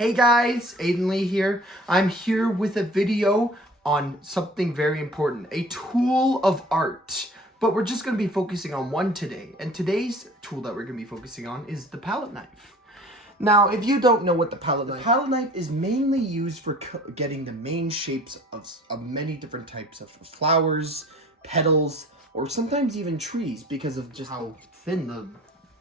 Hey guys, Aiden Lee here. I'm here with a video on something very important, a tool of art. But we're just going to be focusing on one today. And today's tool that we're going to be focusing on is the palette knife. Now, if you don't know what the palette knife is mainly used for getting the main shapes of many different types of flowers, petals, or sometimes even trees because of just how thin the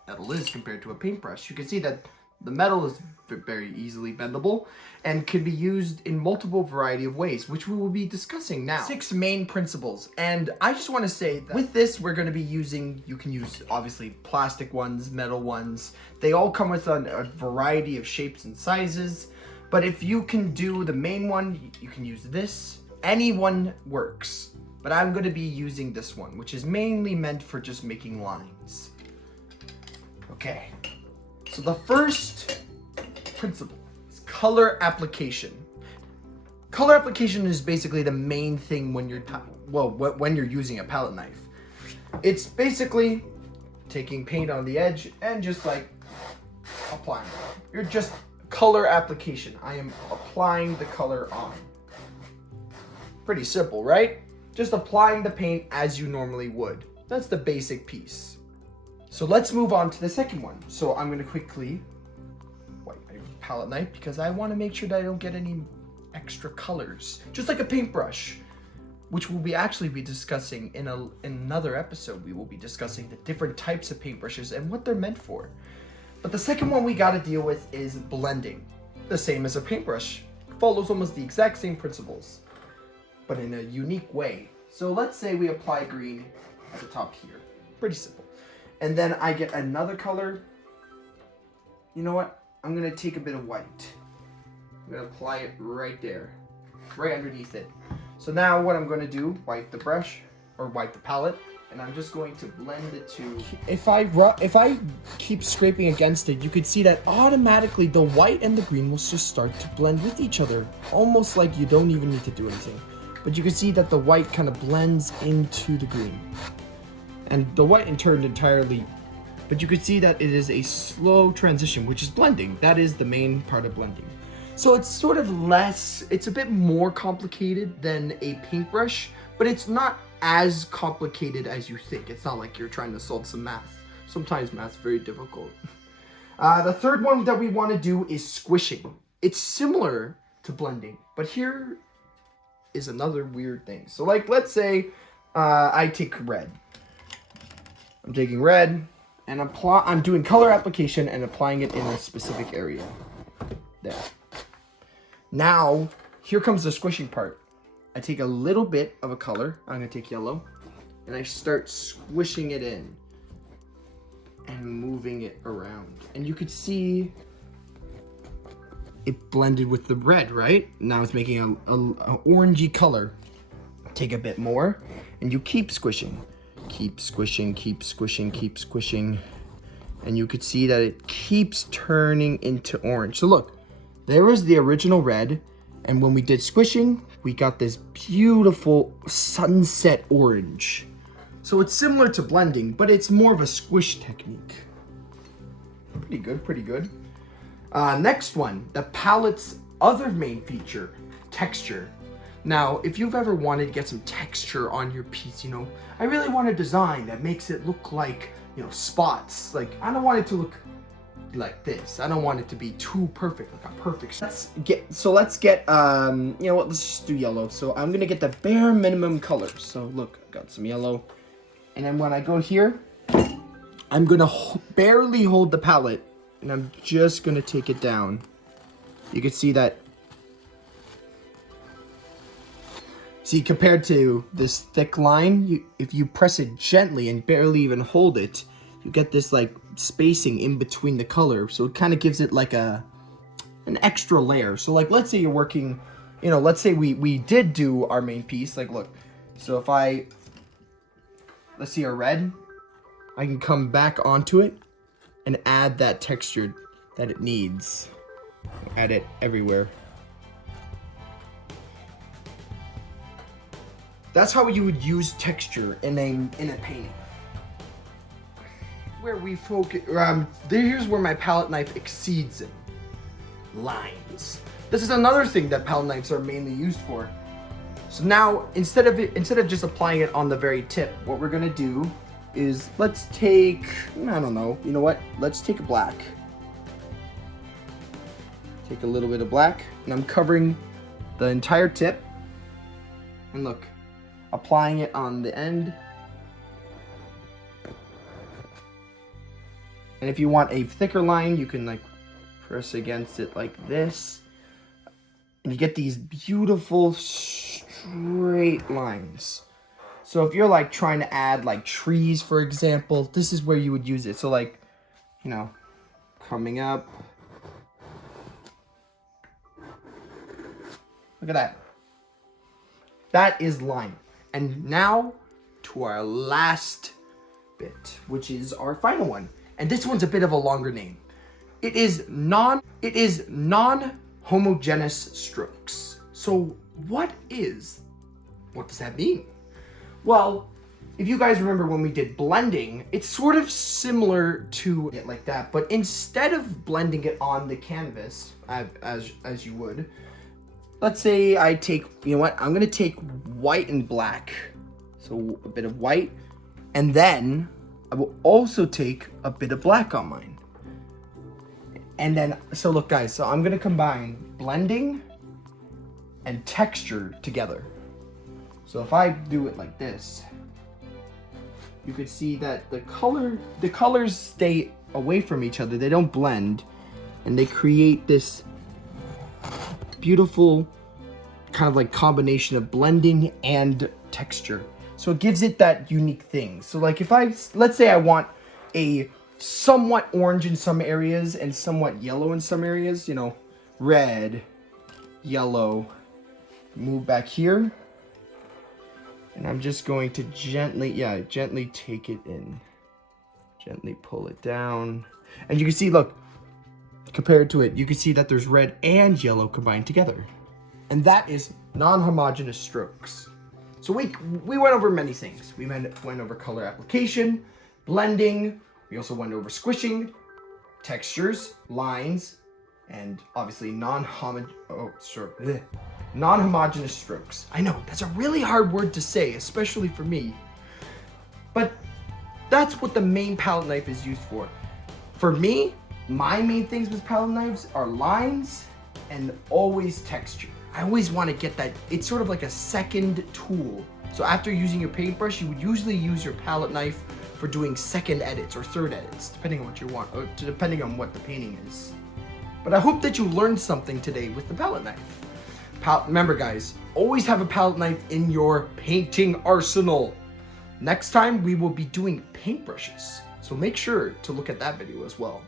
metal is compared to a paintbrush. You can see that the metal is very easily bendable and can be used in multiple variety of ways, which we will be discussing now. 6 main principles. And I just want to say that with this, we're going to be using, you can use obviously plastic ones, metal ones. They all come with a variety of shapes and sizes. But if you can do the main one, you can use this. Any one works. But I'm going to be using this one, which is mainly meant for just making lines. Okay. So the first principle is color application. Color application is basically the main thing when you're when you're using a palette knife. It's basically taking paint on the edge and just like applying it. You're just color application. I am applying the color on. Pretty simple, right? Just applying the paint as you normally would. That's the basic piece. So let's move on to the second one. So I'm going to quickly wipe my palette knife because I want to make sure that I don't get any extra colors. Just like a paintbrush, which we'll be actually discussing in another episode. We will be discussing the different types of paintbrushes and what they're meant for. But the second one we got to deal with is blending. The same as a paintbrush. Follows almost the exact same principles, but in a unique way. So let's say we apply green at the top here. Pretty simple. And then I get another color. You know what? I'm going to take a bit of white. I'm going to apply it right there. Right underneath it. So now what I'm going to do, wipe the brush, or wipe the palette, and I'm just going to blend the two. If I keep scraping against it, you could see that automatically the white and the green will just start to blend with each other. Almost like you don't even need to do anything. But you can see that the white kind of blends into the green. And the white in turn entirely, but you could see that it is a slow transition, which is blending. That is the main part of blending. So it's sort of it's a bit more complicated than a paintbrush, but it's not as complicated as you think. It's not like you're trying to solve some math. Sometimes math's very difficult. The third one that we want to do is squishing. It's similar to blending, but here is another weird thing. So like, let's say I take red. I'm taking red and I'm doing color application and applying it in a specific area. There. Now, here comes the squishing part. I take a little bit of a color. I'm going to take yellow. And I start squishing it in. And moving it around. And you could see it blended with the red, right? Now it's making an orangey color. Take a bit more. And you keep squishing. Keep squishing, keep squishing, keep squishing. And you could see that it keeps turning into orange. So look, there was the original red. And when we did squishing, we got this beautiful sunset orange. So it's similar to blending, but it's more of a squish technique. Pretty good, pretty good. Next one, the palette's other main feature, texture. Now, if you've ever wanted to get some texture on your piece, you know, I really want a design that makes it look like, you know, spots. Like, I don't want it to look like this. I don't want it to be too perfect, like a perfect. Let's get, you know what, let's just do yellow. So I'm going to get the bare minimum color. So look, I got some yellow. And then when I go here, I'm going to barely hold the palette and I'm just going to take it down. You can see that. See, compared to this thick line, if you press it gently and barely even hold it, you get this like spacing in between the color. So it kind of gives it like an extra layer. So like, let's say you're working, you know, let's say we did do our main piece. Like, look, so if let's see our red, I can come back onto it and add that texture that it needs. Add it everywhere. That's how you would use texture in a painting. Where we focus, here's where my palette knife exceeds it. lines. This is another thing that palette knives are mainly used for. So now, instead of just applying it on the very tip, what we're gonna do is let's take, I don't know, you know what? Let's take a black. Take a little bit of black, and I'm covering the entire tip. And look, applying it on the end. And if you want a thicker line, you can like press against it like this. And you get these beautiful straight lines. So if you're like trying to add like trees, for example, this is where you would use it. So like, you know, coming up. Look at that. That is line. And now to our last bit, which is our final one. And this one's a bit of a longer name. It is non-homogeneous strokes. So what does that mean? Well, if you guys remember when we did blending, it's sort of similar to it like that, but instead of blending it on the canvas, as you would, let's say I take, you know what, I'm gonna take white and black. So a bit of white, and then I will also take a bit of black on mine. And then, so look guys, so I'm gonna combine blending and texture together. So if I do it like this, you could see that the colors stay away from each other. They don't blend, and they create this beautiful kind of like combination of blending and texture. So it gives it that unique thing. So like if let's say I want a somewhat orange in some areas and somewhat yellow in some areas, you know, red, yellow, move back here. And I'm just going to gently take it in. Gently pull it down. And you can see, look, compared to it, you can see that there's red and yellow combined together. And that is non-homogeneous strokes. So we went over many things. We went over color application, blending. We also went over squishing, textures, lines, and obviously non-homogeneous strokes. I know, that's a really hard word to say, especially for me. But that's what the main palette knife is used for. For me, my main things with palette knives are lines and always texture. I always want to get that, it's sort of like a second tool. So after using your paintbrush, you would usually use your palette knife for doing second edits or third edits, depending on what you want, or depending on what the painting is. But I hope that you learned something today with the palette knife. Remember guys, always have a palette knife in your painting arsenal. Next time we will be doing paintbrushes, so make sure to look at that video as well.